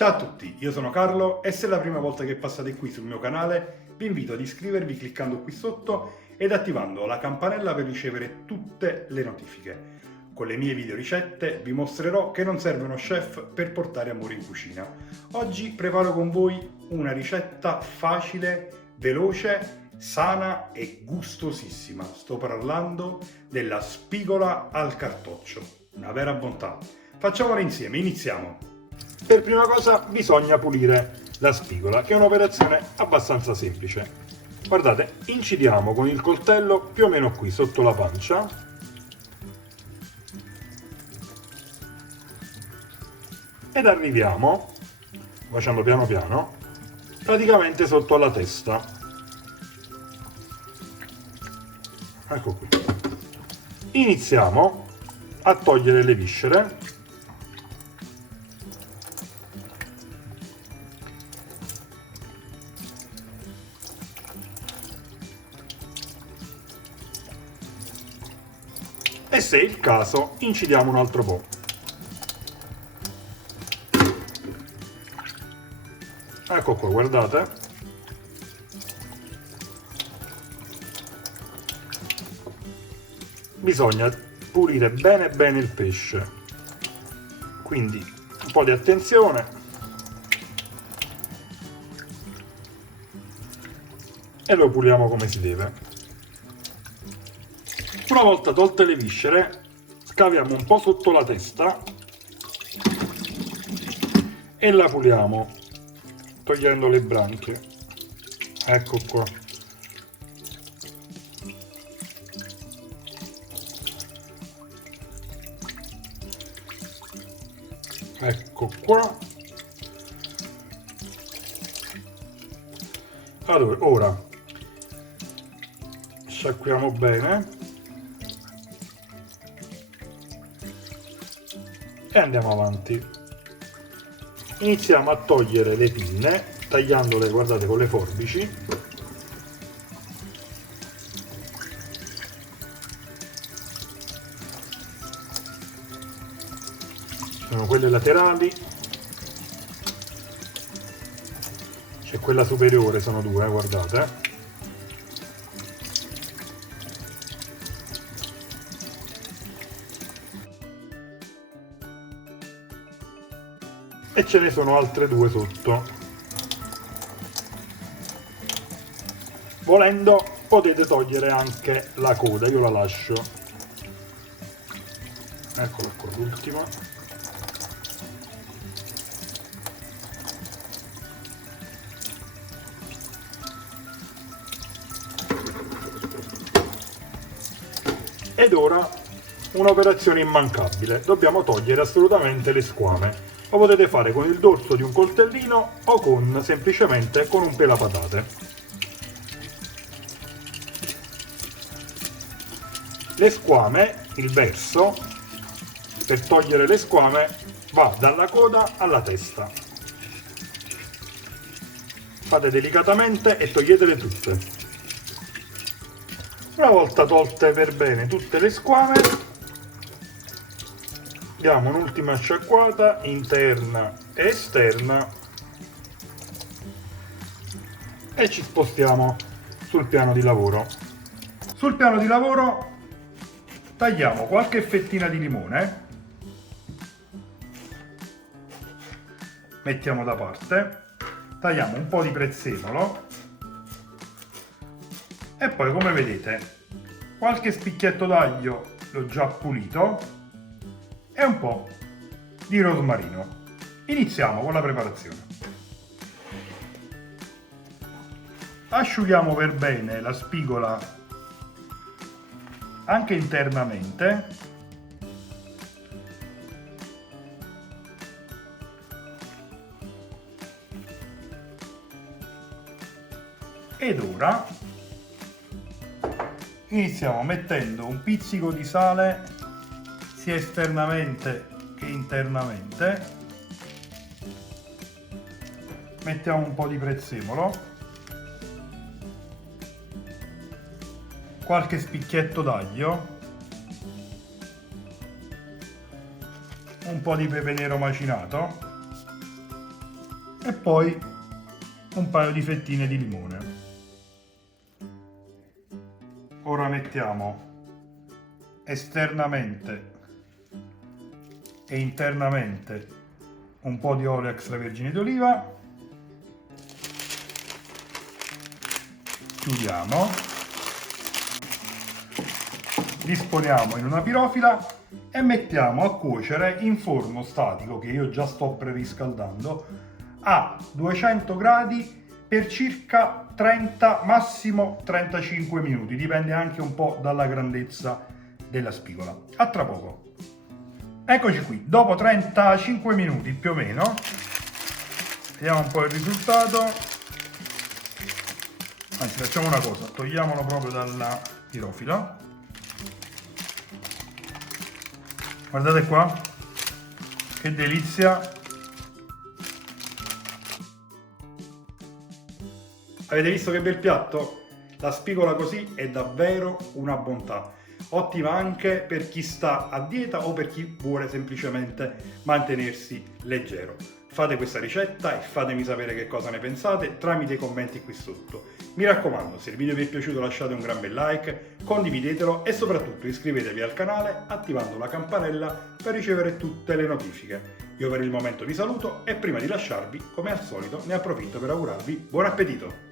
Ciao a tutti, io sono Carlo e se è la prima volta che passate qui sul mio canale vi invito ad iscrivervi cliccando qui sotto ed attivando la campanella per ricevere tutte le notifiche. Con le mie video ricette vi mostrerò che non serve uno chef per portare amore in cucina. Oggi preparo con voi una ricetta facile, veloce, sana e gustosissima. Sto parlando della spigola al cartoccio, una vera bontà. Facciamola insieme, iniziamo! Per prima cosa bisogna pulire la spigola, che è un'operazione abbastanza semplice. Guardate, incidiamo con il coltello più o meno qui sotto la pancia ed arriviamo, facendo piano piano, praticamente sotto alla testa. Ecco qui. Iniziamo a togliere le viscere. E se è il caso incidiamo un altro po'. Ecco qua, guardate. Bisogna pulire bene bene il pesce, quindi un po' di attenzione. E lo puliamo come si deve. Una volta tolte le viscere, scaviamo un po' sotto la testa e la puliamo, togliendo le branchie. Ecco qua. Ecco qua. Allora, ora sciacquiamo bene. E andiamo avanti. Iniziamo a togliere le pinne, tagliandole, guardate, con le forbici. Sono quelle laterali, c'è quella superiore, sono due, guardate. E ce ne sono altre due sotto. Volendo potete togliere anche la coda, io la lascio. Eccola qua, l'ultima. Ed ora un'operazione immancabile, dobbiamo togliere assolutamente le squame. Lo potete fare con il dorso di un coltellino o semplicemente con un pelapatate. Le squame, il verso, per togliere le squame, va dalla coda alla testa. Fate delicatamente e toglietele tutte. Una volta tolte per bene tutte le squame, diamo un'ultima sciacquata interna e esterna e ci spostiamo sul piano di lavoro. Sul piano di lavoro tagliamo qualche fettina di limone, mettiamo da parte, tagliamo un po' di prezzemolo e poi, come vedete, qualche spicchietto d'aglio l'ho già pulito e un po' di rosmarino. Iniziamo con la preparazione. Asciughiamo per bene la spigola anche internamente. Ed ora iniziamo mettendo un pizzico di sale sia esternamente che internamente. Mettiamo un po' di prezzemolo, qualche spicchietto d'aglio, un po' di pepe nero macinato e poi un paio di fettine di limone. Ora mettiamo esternamente e internamente un po' di olio extravergine d'oliva, chiudiamo, disponiamo in una pirofila e mettiamo a cuocere in forno statico, che io già sto preriscaldando, a 200 gradi per circa 30, massimo 35 minuti, dipende anche un po' dalla grandezza della spigola. A tra poco. Eccoci qui, dopo 35 minuti più o meno, vediamo un po' il risultato. Anzi, facciamo una cosa, togliamolo proprio dalla pirofila. Guardate qua, che delizia! Avete visto che bel piatto? La spigola così è davvero una bontà. Ottima anche per chi sta a dieta o per chi vuole semplicemente mantenersi leggero. Fate questa ricetta e fatemi sapere che cosa ne pensate tramite i commenti qui sotto. Mi raccomando, se il video vi è piaciuto lasciate un gran bel like, condividetelo e soprattutto iscrivetevi al canale attivando la campanella per ricevere tutte le notifiche. Io per il momento vi saluto e prima di lasciarvi, come al solito, ne approfitto per augurarvi buon appetito!